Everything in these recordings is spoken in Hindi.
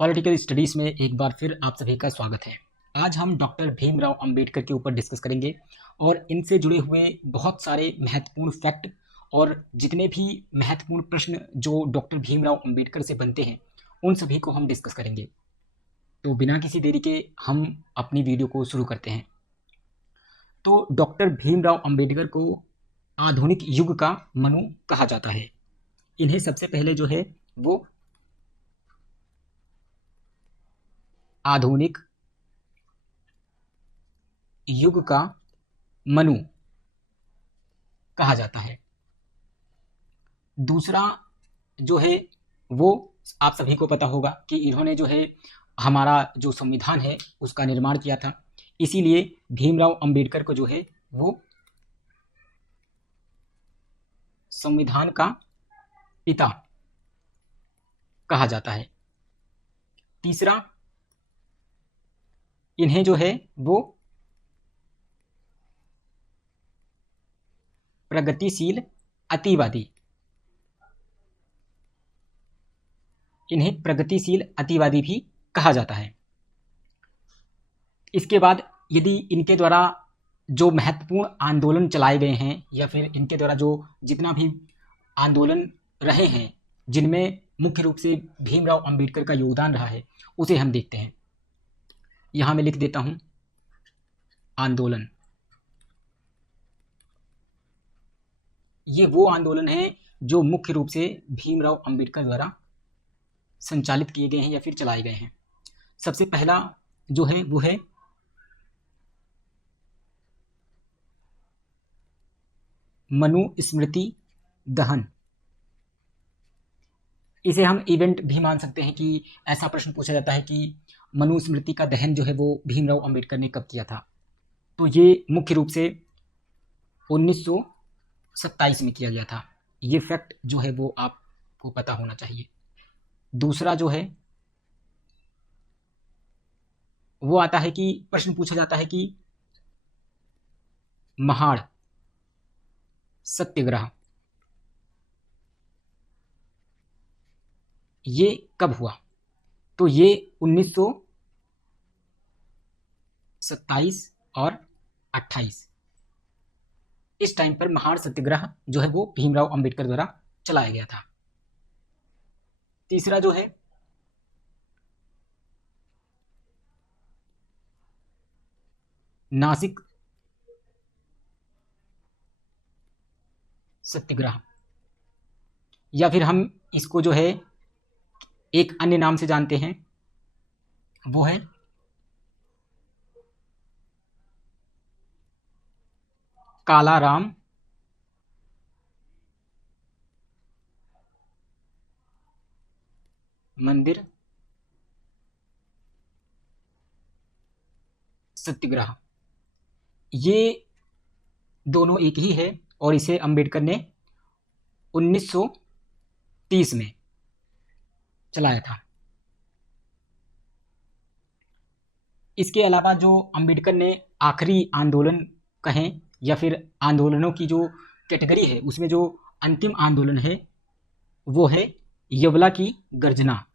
पॉलिटिकल स्टडीज़ में एक बार फिर आप सभी का स्वागत है। आज हम डॉक्टर भीमराव अंबेडकर के ऊपर डिस्कस करेंगे और इनसे जुड़े हुए बहुत सारे महत्वपूर्ण फैक्ट और जितने भी महत्वपूर्ण प्रश्न जो डॉक्टर भीमराव अंबेडकर से बनते हैं उन सभी को हम डिस्कस करेंगे। तो बिना किसी देरी के हम अपनी वीडियो को शुरू करते हैं। तो डॉक्टर भीमराव अंबेडकर को आधुनिक युग का मनु कहा जाता है। इन्हें सबसे पहले जो है वो आधुनिक युग का मनु कहा जाता है। दूसरा जो है वो आप सभी को पता होगा कि इन्होंने जो है हमारा जो संविधान है उसका निर्माण किया था, इसीलिए भीमराव अंबेडकर को जो है वो संविधान का पिता कहा जाता है। तीसरा इन्हें जो है वो प्रगतिशील अतिवादी, इन्हें प्रगतिशील अतिवादी भी कहा जाता है। इसके बाद यदि इनके द्वारा जो महत्वपूर्ण आंदोलन चलाए गए हैं या फिर इनके द्वारा जो जितना भी आंदोलन रहे हैं जिनमें मुख्य रूप से भीमराव अंबेडकर का योगदान रहा है उसे हम देखते हैं। यहाँ मैं लिख देता हूँ आंदोलन। ये वो आंदोलन है जो मुख्य रूप से भीमराव अंबेडकर द्वारा संचालित किए गए हैं या फिर चलाए गए हैं। सबसे पहला जो है वो है मनुस्मृति दहन। इसे हम इवेंट भी मान सकते हैं कि ऐसा प्रश्न पूछा जाता है कि मनुस्मृति का दहन जो है वो भीमराव अंबेडकर ने कब किया था। तो ये मुख्य रूप से 1927 में किया गया था। ये फैक्ट जो है वो आपको पता होना चाहिए। दूसरा जो है वो आता है कि प्रश्न पूछा जाता है कि महाड़ सत्याग्रह ये कब हुआ। तो ये 1927 और 28 इस टाइम पर महाड़ सत्याग्रह जो है वो भीमराव अंबेडकर द्वारा चलाया गया था। तीसरा जो है नासिक सत्याग्रह, या फिर हम इसको जो है एक अन्य नाम से जानते हैं वो है कालाराम मंदिर सत्याग्रह। ये दोनों एक ही है और इसे अंबेडकर ने 1930 में चलाया था। इसके अलावा जो अंबेडकर ने आखिरी आंदोलन कहें या फिर आंदोलनों की जो कैटेगरी है उसमें जो अंतिम आंदोलन है वो है यवला की गर्जना।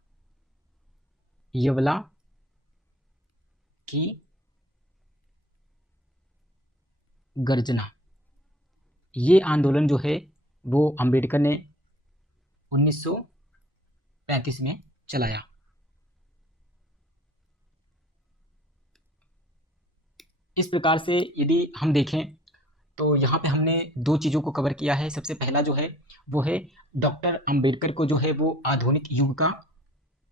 यवला की गर्जना ये आंदोलन जो है वो अंबेडकर ने 1935 में चलाया। इस प्रकार से यदि हम देखें तो यहाँ पे हमने दो चीज़ों को कवर किया है। सबसे पहला जो है वो है डॉक्टर अंबेडकर को जो है वो आधुनिक युग का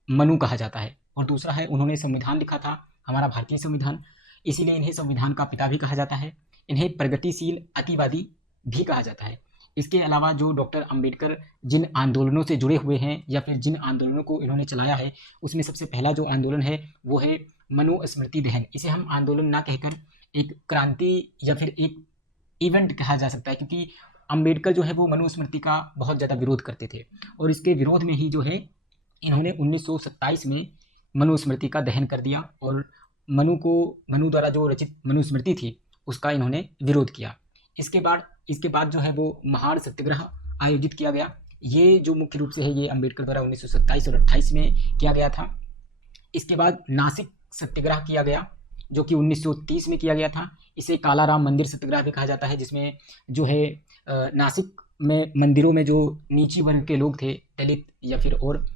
मनु कहा जाता है, और दूसरा है उन्होंने संविधान लिखा था, हमारा भारतीय संविधान, इसीलिए इन्हें संविधान का पिता भी कहा जाता है। इन्हें प्रगतिशील अतिवादी भी कहा जाता है। इसके अलावा जो डॉक्टर अंबेडकर जिन आंदोलनों से जुड़े हुए हैं या फिर जिन आंदोलनों को इन्होंने चलाया है उसमें सबसे पहला जो आंदोलन है वो है मनुस्मृति दहन। इसे हम आंदोलन ना कहकर एक क्रांति या फिर एक इवेंट कहा जा सकता है, क्योंकि अंबेडकर जो है वो मनुस्मृति का बहुत ज़्यादा विरोध करते थे और इसके विरोध में ही जो है इन्होंने 1927 में मनुस्मृति का दहन कर दिया और मनु द्वारा जो रचित मनुस्मृति थी उसका इन्होंने विरोध किया। इसके बाद जो है वो महाड़ सत्याग्रह आयोजित किया गया। ये जो मुख्य रूप से है ये अंबेडकर द्वारा 1927 और 28 में किया गया था। इसके बाद नासिक सत्याग्रह किया गया, जो कि 1930 में किया गया था। इसे काला राम मंदिर सत्याग्रह भी कहा जाता है, जिसमें जो है नासिक में मंदिरों में जो नीची वर्ग के लोग थे, दलित या फिर और,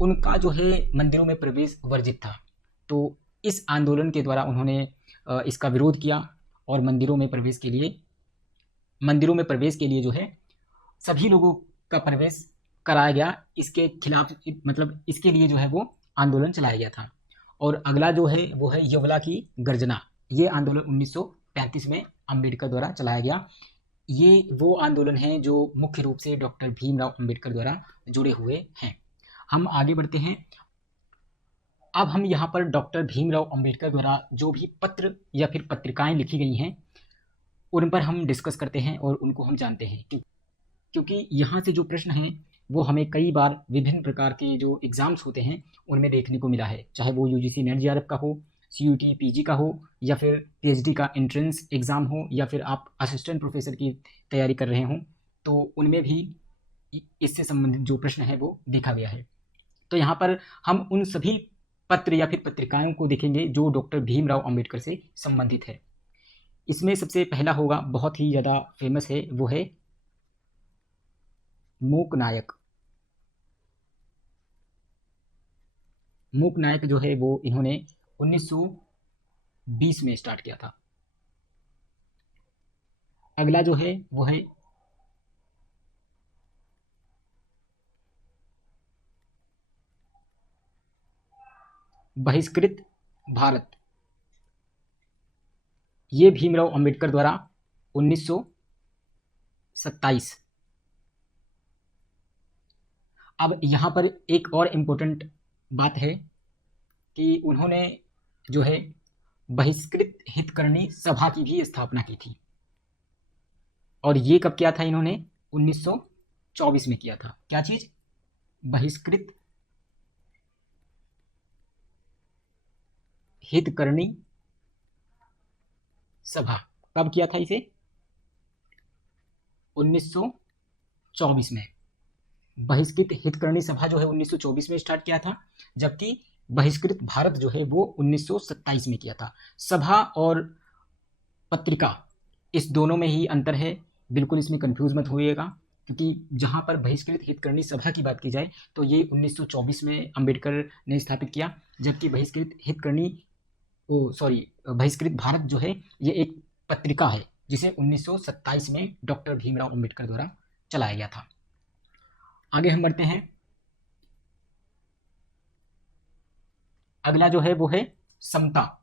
उनका जो है मंदिरों में प्रवेश वर्जित था। तो इस आंदोलन के द्वारा उन्होंने इसका विरोध किया और मंदिरों में प्रवेश के लिए जो है सभी लोगों का प्रवेश कराया गया। इसके खिलाफ मतलब इसके लिए जो है वो आंदोलन चलाया गया था। और अगला जो है वो है यवला की गर्जना। ये आंदोलन 1935 में अंबेडकर द्वारा चलाया गया। ये वो आंदोलन है जो मुख्य रूप से डॉक्टर भीमराव अंबेडकर द्वारा जुड़े हुए हैं। हम आगे बढ़ते हैं। अब हम यहाँ पर डॉक्टर भीमराव अंबेडकर द्वारा जो भी पत्र या फिर पत्रिकाएं लिखी गई हैं उन पर हम डिस्कस करते हैं और उनको हम जानते हैं, क्योंकि यहाँ से जो प्रश्न हैं वो हमें कई बार विभिन्न प्रकार के जो एग्ज़ाम्स होते हैं उनमें देखने को मिला है, चाहे वो यूजीसी नेट जेआरएफ का हो, सीयूटी पीजी का हो, या फिर पीएचडी का एंट्रेंस एग्ज़ाम हो, या फिर आप असिस्टेंट प्रोफेसर की तैयारी कर रहे हों, तो उनमें भी इससे संबंधित जो प्रश्न है वो देखा गया है। तो यहाँ पर हम उन सभी पत्र या फिर पत्रिकाओं को देखेंगे जो डॉक्टर भीमराव अंबेडकर से संबंधित है। इसमें सबसे पहला होगा, बहुत ही ज़्यादा फेमस है, वो है मूक नायक। मूक नायक जो है वो इन्होंने 1920 में स्टार्ट किया था। अगला जो है वो है बहिष्कृत भारत। ये भीमराव अंबेडकर द्वारा 1927। अब यहाँ पर एक और इम्पोर्टेंट बात है कि उन्होंने जो है बहिष्कृत हितकर्णी सभा की भी स्थापना की थी। और ये कब किया था इन्होंने? 1924 में किया था। क्या चीज़? बहिष्कृत हितकर्णी सभा। कब किया था इसे? 1924 में। बहिष्कृत हितकर्णी सभा जो है 1924 में स्टार्ट किया था, जबकि बहिष्कृत भारत जो है वो 1927 में किया था। सभा और पत्रिका इस दोनों में ही अंतर है, बिल्कुल इसमें कंफ्यूज मत होइएगा, क्योंकि जहाँ पर बहिष्कृत हितकर्णी सभा की बात की जाए तो ये 1924 में अंबेडकर ने स्थापित किया, जबकि बहिष्कृत भारत जो है ये एक पत्रिका है जिसे 1927 में डॉक्टर भीमराव अंबेडकर द्वारा चलाया गया था। आगे हम बढ़ते हैं। अगला जो है वो है समता।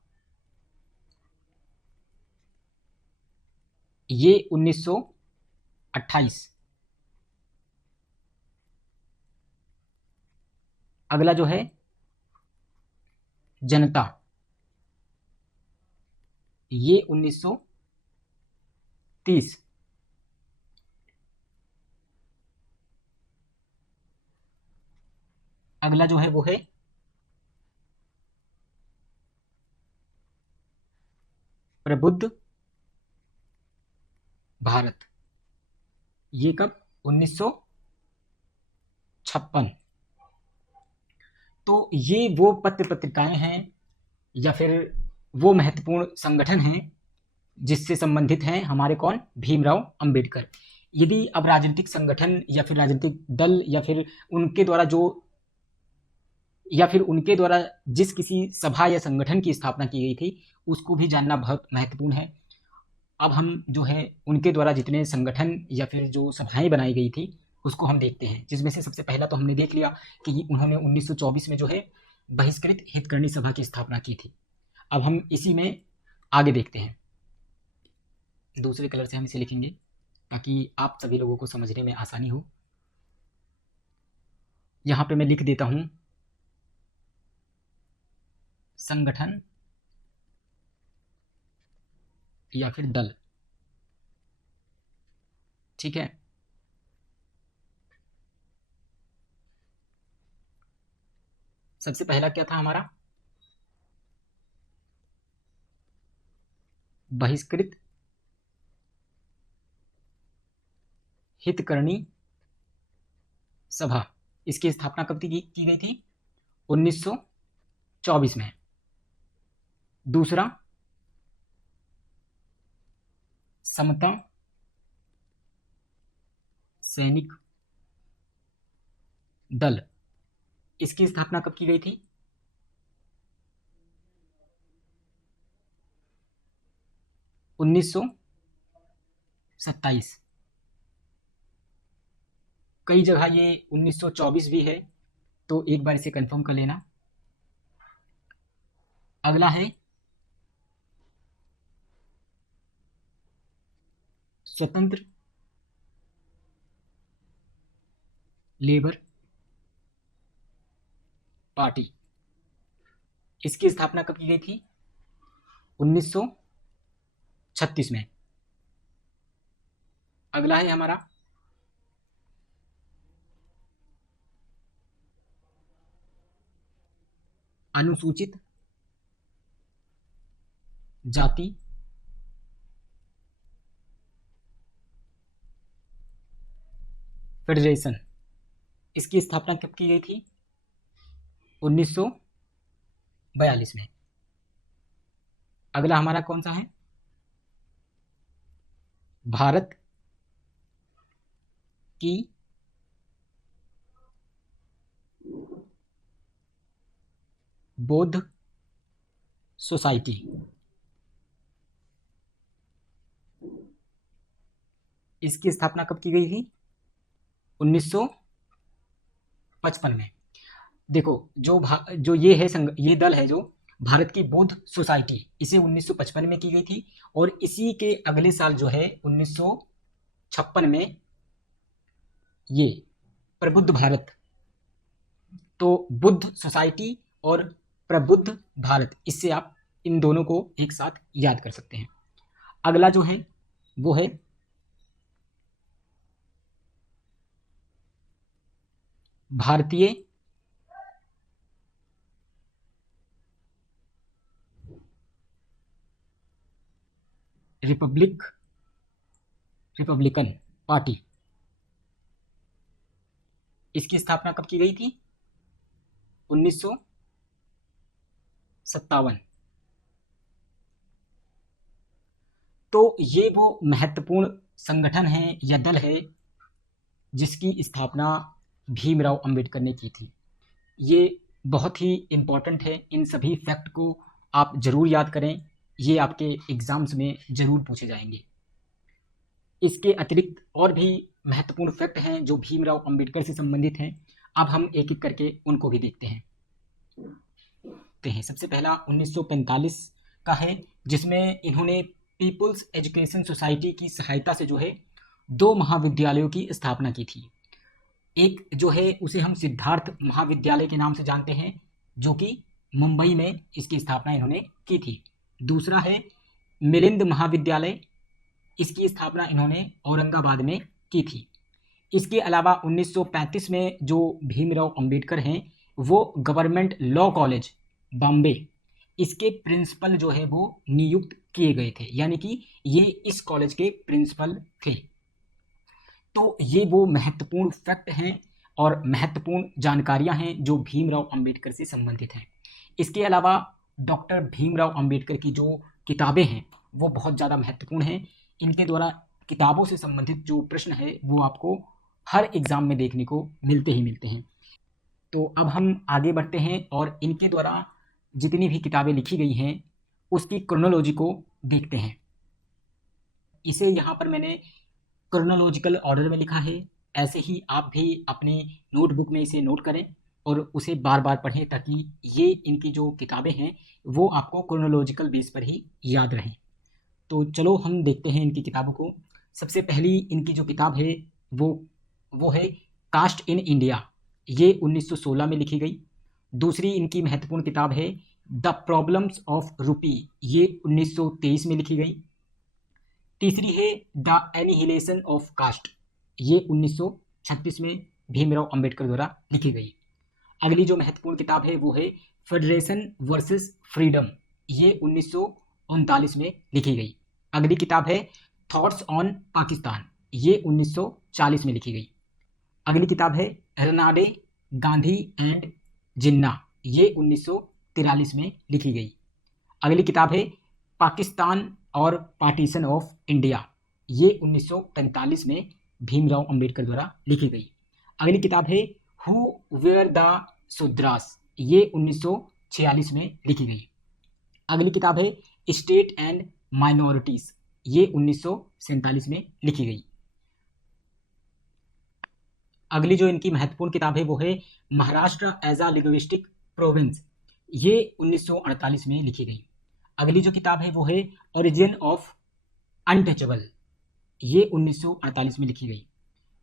ये 1928। अगला जो है जनता। ये 1930। अगला जो है वो है प्रबुद्ध भारत। ये कब? 1956। तो ये वो पत्र पत्रिकाएं हैं या फिर वो महत्वपूर्ण संगठन हैं जिससे संबंधित हैं हमारे कौन? भीमराव अंबेडकर। यदि अब राजनीतिक संगठन या फिर राजनीतिक दल या फिर उनके द्वारा जिस किसी सभा या संगठन की स्थापना की गई थी उसको भी जानना बहुत महत्वपूर्ण है। अब हम जो है उनके द्वारा जितने संगठन या फिर जो सभाएं बनाई गई थी उसको हम देखते हैं, जिसमें से सबसे पहला तो हमने देख लिया कि उन्होंने 1924 में जो है बहिष्कृत हितकर्णी सभा की स्थापना की थी। अब हम इसी में आगे देखते हैं। दूसरे कलर से हम इसे लिखेंगे ताकि आप सभी लोगों को समझने में आसानी हो। यहाँ पे मैं लिख देता हूँ संगठन या फिर दल, ठीक है। सबसे पहला क्या था हमारा? बहिष्कृत हितकर्णी सभा। इसकी स्थापना कब की गई थी? 1924 1924 में। दूसरा समता सैनिक दल, इसकी स्थापना कब की गई थी? 1927। कई जगह ये 1924 भी है, तो एक बार इसे कंफर्म कर लेना। अगला है स्वतंत्र लेबर पार्टी, इसकी स्थापना कब की गई थी? 1936 में। अगला है हमारा अनुसूचित जाति फेडरेशन, इसकी स्थापना कब की गई थी? 1942 में। अगला हमारा कौन सा है? भारत की बौद्ध सोसाइटी, इसकी स्थापना कब की गई थी? 1955 में। देखो जो ये है ये दल है जो भारत की बौद्ध सोसाइटी, इसे 1955 में की गई थी, और इसी के अगले साल जो है 1956 में ये प्रबुद्ध भारत, तो बुद्ध सोसाइटी और प्रबुद्ध भारत, इससे आप इन दोनों को एक साथ याद कर सकते हैं। अगला जो है वो है भारतीय रिपब्लिकन पार्टी, इसकी स्थापना कब की गई थी? 1957। तो ये वो महत्वपूर्ण संगठन है या दल है जिसकी स्थापना भीमराव अंबेडकर ने की थी। ये बहुत ही इम्पॉर्टेंट है, इन सभी फैक्ट को आप ज़रूर याद करें, ये आपके एग्ज़ाम्स में ज़रूर पूछे जाएंगे। इसके अतिरिक्त और भी महत्वपूर्ण फैक्ट हैं जो भीमराव अंबेडकर से संबंधित हैं, अब हम एक एक करके उनको भी देखते हैं। सबसे पहला 1945 का है, जिसमें इन्होंने पीपुल्स एजुकेशन सोसाइटी की सहायता से जो है 2 महाविद्यालयों की स्थापना की थी। एक जो है उसे हम सिद्धार्थ महाविद्यालय के नाम से जानते हैं, जो कि मुंबई में इसकी स्थापना इन्होंने की थी। दूसरा है मिलिंद महाविद्यालय, इसकी स्थापना इन्होंने औरंगाबाद में की थी। इसके अलावा 1935 में जो भीमराव अंबेडकर हैं वो गवर्नमेंट लॉ कॉलेज बॉम्बे, इसके प्रिंसिपल जो है वो नियुक्त किए गए थे, यानी कि ये इस कॉलेज के प्रिंसिपल थे। तो ये वो महत्वपूर्ण फैक्ट हैं और महत्वपूर्ण जानकारियां हैं जो भीमराव अंबेडकर से संबंधित हैं। इसके अलावा डॉक्टर भीमराव अंबेडकर की जो किताबें हैं वो बहुत ज़्यादा महत्वपूर्ण हैं। इनके द्वारा किताबों से संबंधित जो प्रश्न है वो आपको हर एग्ज़ाम में देखने को मिलते ही मिलते हैं। तो अब हम आगे बढ़ते हैं और इनके द्वारा जितनी भी किताबें लिखी गई हैं उसकी क्रोनोलॉजी को देखते हैं। इसे यहाँ पर मैंने क्रोनोलॉजिकल ऑर्डर में लिखा है, ऐसे ही आप भी अपने नोटबुक में इसे नोट करें और उसे बार बार पढ़ें ताकि ये इनकी जो किताबें हैं वो आपको क्रोनोलॉजिकल बेस पर ही याद रहें। तो चलो हम देखते हैं इनकी किताबों को। सबसे पहली इनकी जो किताब है वो है कास्ट इन इंडिया, ये 1916 में लिखी गई। दूसरी इनकी महत्वपूर्ण किताब है द प्रॉब्लम्स ऑफ रूपी, ये 1923 में लिखी गई। तीसरी है द एनिहिलेशन ऑफ कास्ट, ये 1936 में भीमराव अंबेडकर द्वारा लिखी गई। अगली जो महत्वपूर्ण किताब है वो है फेडरेशन वर्सेस फ्रीडम, ये 1939 में लिखी गई। अगली किताब है थॉट्स ऑन पाकिस्तान, ये 1940 में लिखी गई। अगली किताब है रनाडे गांधी एंड जिन्ना, ये 1943 में लिखी गई। अगली किताब है पाकिस्तान और पार्टीशन ऑफ इंडिया, ये 1945 में भीमराव अंबेडकर द्वारा लिखी गई। अगली किताब है हु वेयर द शूद्रास, ये 1946 में लिखी गई। अगली किताब है स्टेट एंड माइनॉरिटीज, ये 1947 में लिखी गई। अगली जो इनकी महत्वपूर्ण किताब है वो है Maharashtra as a linguistic province, ये 1948 में लिखी गई। अगली जो किताब है वो है ओरिजिन ऑफ अनटचेबल, ये 1948 में लिखी गई।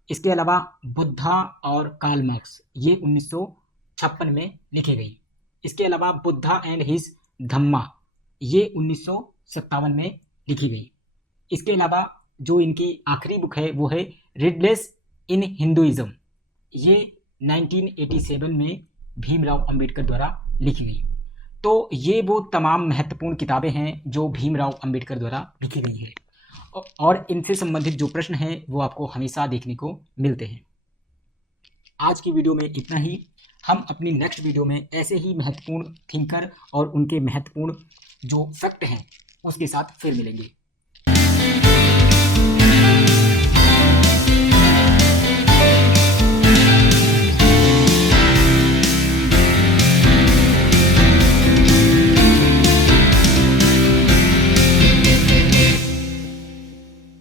इसके अलावा बुद्धा और कार्ल मार्क्स, ये 1956 में लिखी गई। इसके अलावा बुद्धा एंड हिज धम्मा, ये 1957 में लिखी गई। इसके अलावा जो इनकी आखिरी बुक है वो है रिडलेस इन हिंदुइज्म, ये 1987 में भीमराव अंबेडकर द्वारा लिखी गई। तो ये वो तमाम महत्वपूर्ण किताबें हैं जो भीमराव अंबेडकर द्वारा लिखी गई हैं और इनसे संबंधित जो प्रश्न हैं वो आपको हमेशा देखने को मिलते हैं। आज की वीडियो में इतना ही। हम अपनी नेक्स्ट वीडियो में ऐसे ही महत्वपूर्ण थिंकर और उनके महत्वपूर्ण जो फैक्ट हैं उसके साथ फिर मिलेंगे।